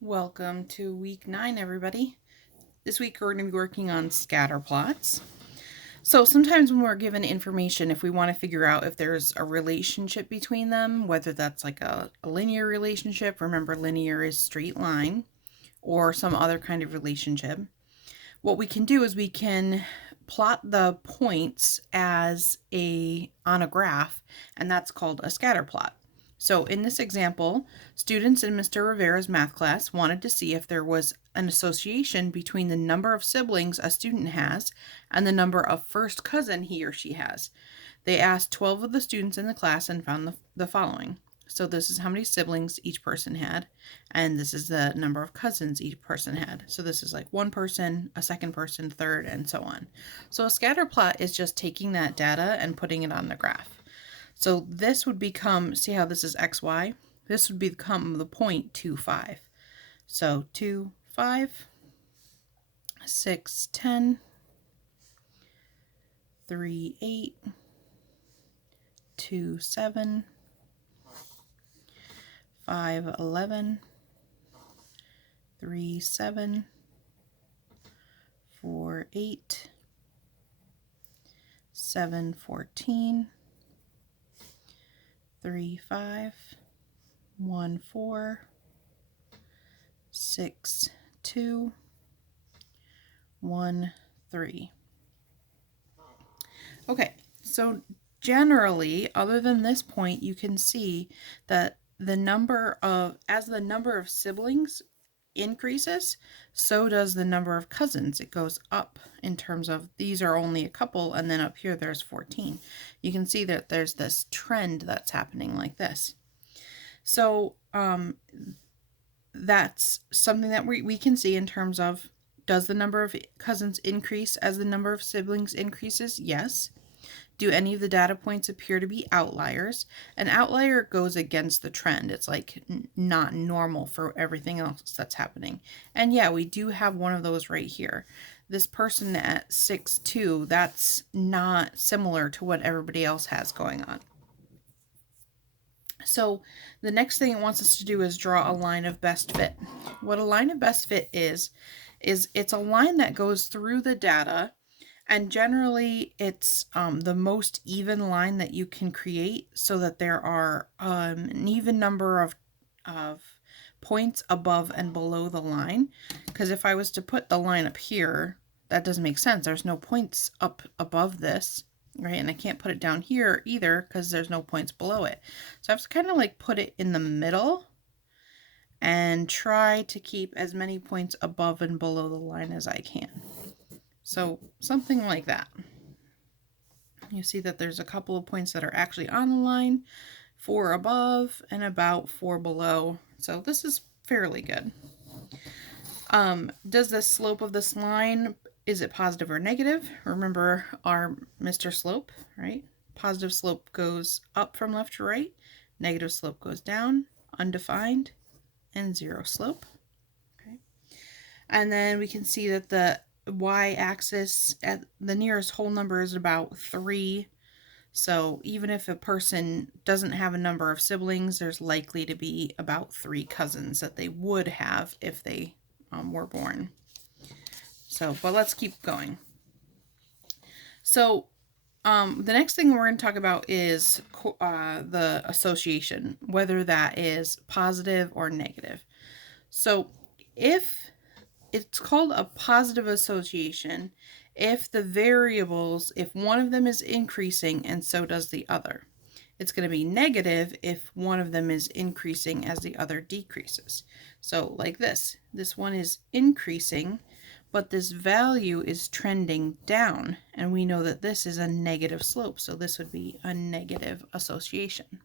Welcome to week 9, everybody. This week we're going to be working on scatter plots. So sometimes when we're given information, if we want to figure out if there's a relationship between them, whether that's like a linear relationship, remember linear is straight line, or some other kind of relationship, what we can do is we can plot the points on a graph, and that's called a scatter plot. So in this example, students in Mr. Rivera's math class wanted to see if there was an association between the number of siblings a student has and the number of first cousin he or she has. They asked 12 of the students in the class and found the following. So this is how many siblings each person had, and this is the number of cousins each person had. So this is like one person, a second person, third, and so on. So a scatter plot is just taking that data and putting it on the graph. So this would become, see how this is xy? This would become the point 2, 5. So 2, 5, 6, 10, 3, 8, 2, 7, 5, 11, 3, 7, 4, 8, 7, 14, 3, 5, 1, 4, 6, 2, 1, 3. Okay, so generally, other than this point, you can see that as the number of siblings increases, so does the number of cousins. It goes up in terms of these are only a couple, and then up here there's 14. You can see that there's this trend that's happening like this. So that's something that we can see in terms of, does the number of cousins increase as the number of siblings increases? Yes. Do any of the data points appear to be outliers? An outlier goes against the trend. It's like not normal for everything else that's happening. And yeah, we do have one of those right here. This person at 6'2", that's not similar to what everybody else has going on. So the next thing it wants us to do is draw a line of best fit. What a line of best fit is it's a line that goes through the data, and generally it's the most even line that you can create so that there are an even number of points above and below the line. Because if I was to put the line up here, that doesn't make sense. There's no points up above this, right? And I can't put it down here either because there's no points below it. So I have to kind of like put it in the middle and try to keep as many points above and below the line as I can. So something like that. You see that there's a couple of points that are actually on the line, 4 above and about 4 below. So this is fairly good. Does the slope of this line, is it positive or negative? Remember our Mr. Slope, right? Positive slope goes up from left to right. Negative slope goes down, undefined, and 0 slope. Okay. And then we can see that the y-axis at the nearest whole number is about 3. So even if a person doesn't have a number of siblings, there's likely to be about 3 cousins that they would have if they were born. So, but let's keep going. So the next thing we're going to talk about is the association, whether that is positive or negative. So if it's called a positive association, if the variables, if one of them is increasing and so does the other. It's going to be negative if one of them is increasing as the other decreases. So like this one is increasing, but this value is trending down, and we know that this is a negative slope, so this would be a negative association.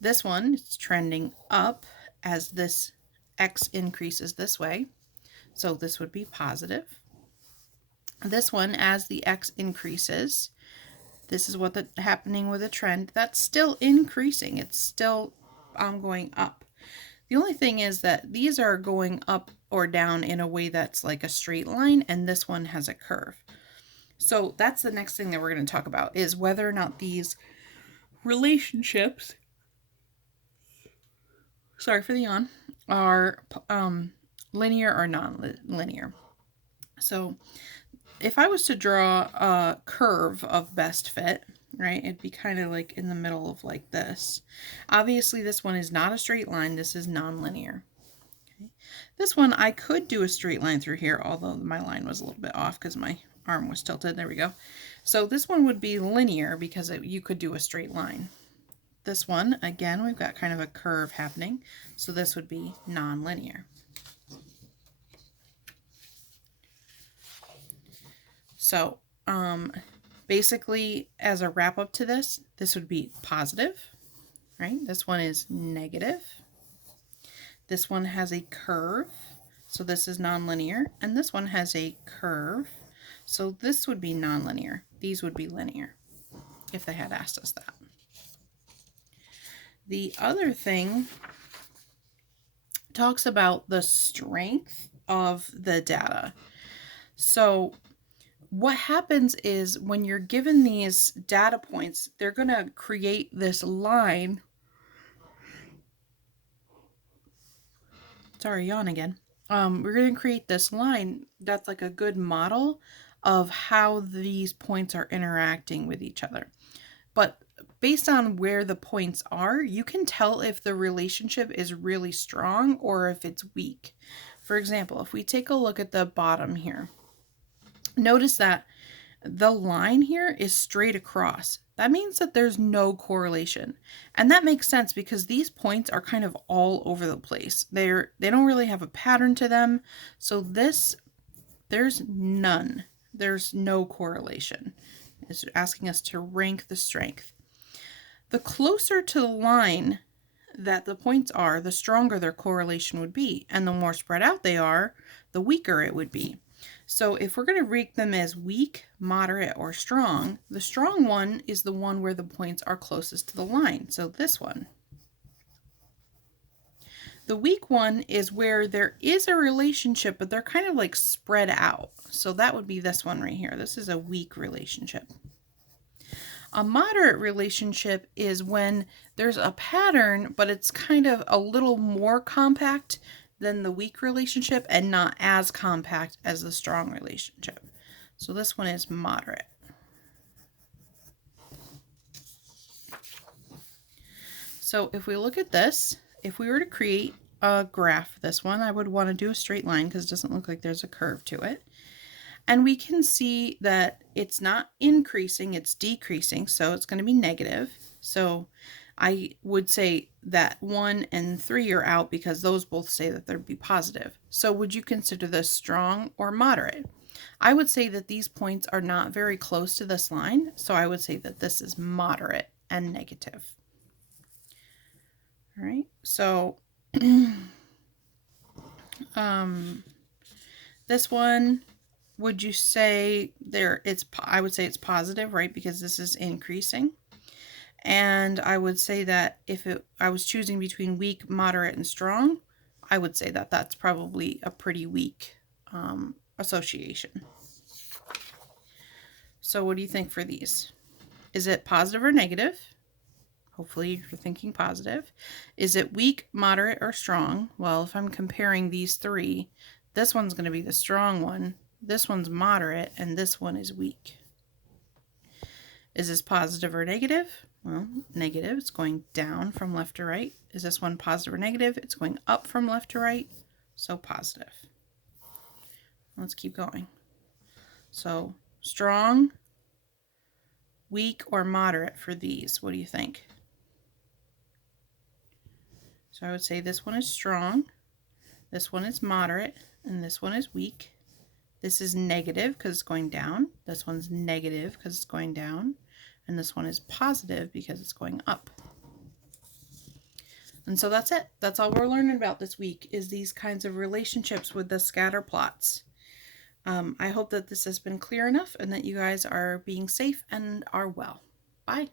This one is trending up as this x increases this way, so this would be positive. This one, as the x increases, this is what's happening with a trend. That's still increasing. It's still going up. The only thing is that these are going up or down in a way that's like a straight line, and this one has a curve. So that's the next thing that we're going to talk about, is whether or not these relationships, sorry for the yawn, are linear or non-linear. So if I was to draw a curve of best fit, right, it'd be kind of like in the middle of like this. Obviously, this one is not a straight line. This is non-linear. Okay. This one, I could do a straight line through here, although my line was a little bit off because my arm was tilted. There we go. So this one would be linear because you could do a straight line. This one, again, we've got kind of a curve happening. So this would be non-linear. So basically, as a wrap up to this, this would be positive, right? This one is negative. This one has a curve, so this is nonlinear. And this one has a curve, so this would be nonlinear. These would be linear if they had asked us that. The other thing talks about the strength of the data. So what happens is when you're given these data points, they're going to create this line. Sorry, yawn again. We're going to create this line that's like a good model of how these points are interacting with each other. But based on where the points are, you can tell if the relationship is really strong or if it's weak. For example, if we take a look at the bottom here, notice that the line here is straight across. That means that there's no correlation. And that makes sense because these points are kind of all over the place. They don't really have a pattern to them. So there's none. There's no correlation. It's asking us to rank the strength. The closer to the line that the points are, the stronger their correlation would be. And the more spread out they are, the weaker it would be. So if we're going to rank them as weak, moderate, or strong, the strong one is the one where the points are closest to the line. So this one. The weak one is where there is a relationship, but they're kind of like spread out. So that would be this one right here. This is a weak relationship. A moderate relationship is when there's a pattern, but it's kind of a little more compact than the weak relationship and not as compact as the strong relationship. So this one is moderate. So if we look at this, if we were to create a graph for this one, I would want to do a straight line because it doesn't look like there's a curve to it. And we can see that it's not increasing, it's decreasing, so it's going to be negative. So I would say that 1 and 3 are out because those both say that they'd be positive. So would you consider this strong or moderate? I would say that these points are not very close to this line, so I would say that this is moderate and negative. All right, so this one, would you say I would say it's positive, right? Because this is increasing. And I would say that if I was choosing between weak, moderate, and strong, I would say that that's probably a pretty weak association. So what do you think for these? Is it positive or negative? Hopefully you're thinking positive. Is it weak, moderate, or strong? Well, if I'm comparing these three, this one's going to be the strong one, this one's moderate, and this one is weak. Is this positive or negative? Well, negative, it's going down from left to right. Is this one positive or negative? It's going up from left to right, so positive. Let's keep going. So strong, weak, or moderate for these. What do you think? So I would say this one is strong, this one is moderate, and this one is weak. This is negative because it's going down. This one's negative because it's going down. And this one is positive because it's going up. And so that's it. That's all we're learning about this week is these kinds of relationships with the scatter plots. I hope that this has been clear enough and that you guys are being safe and are well. Bye.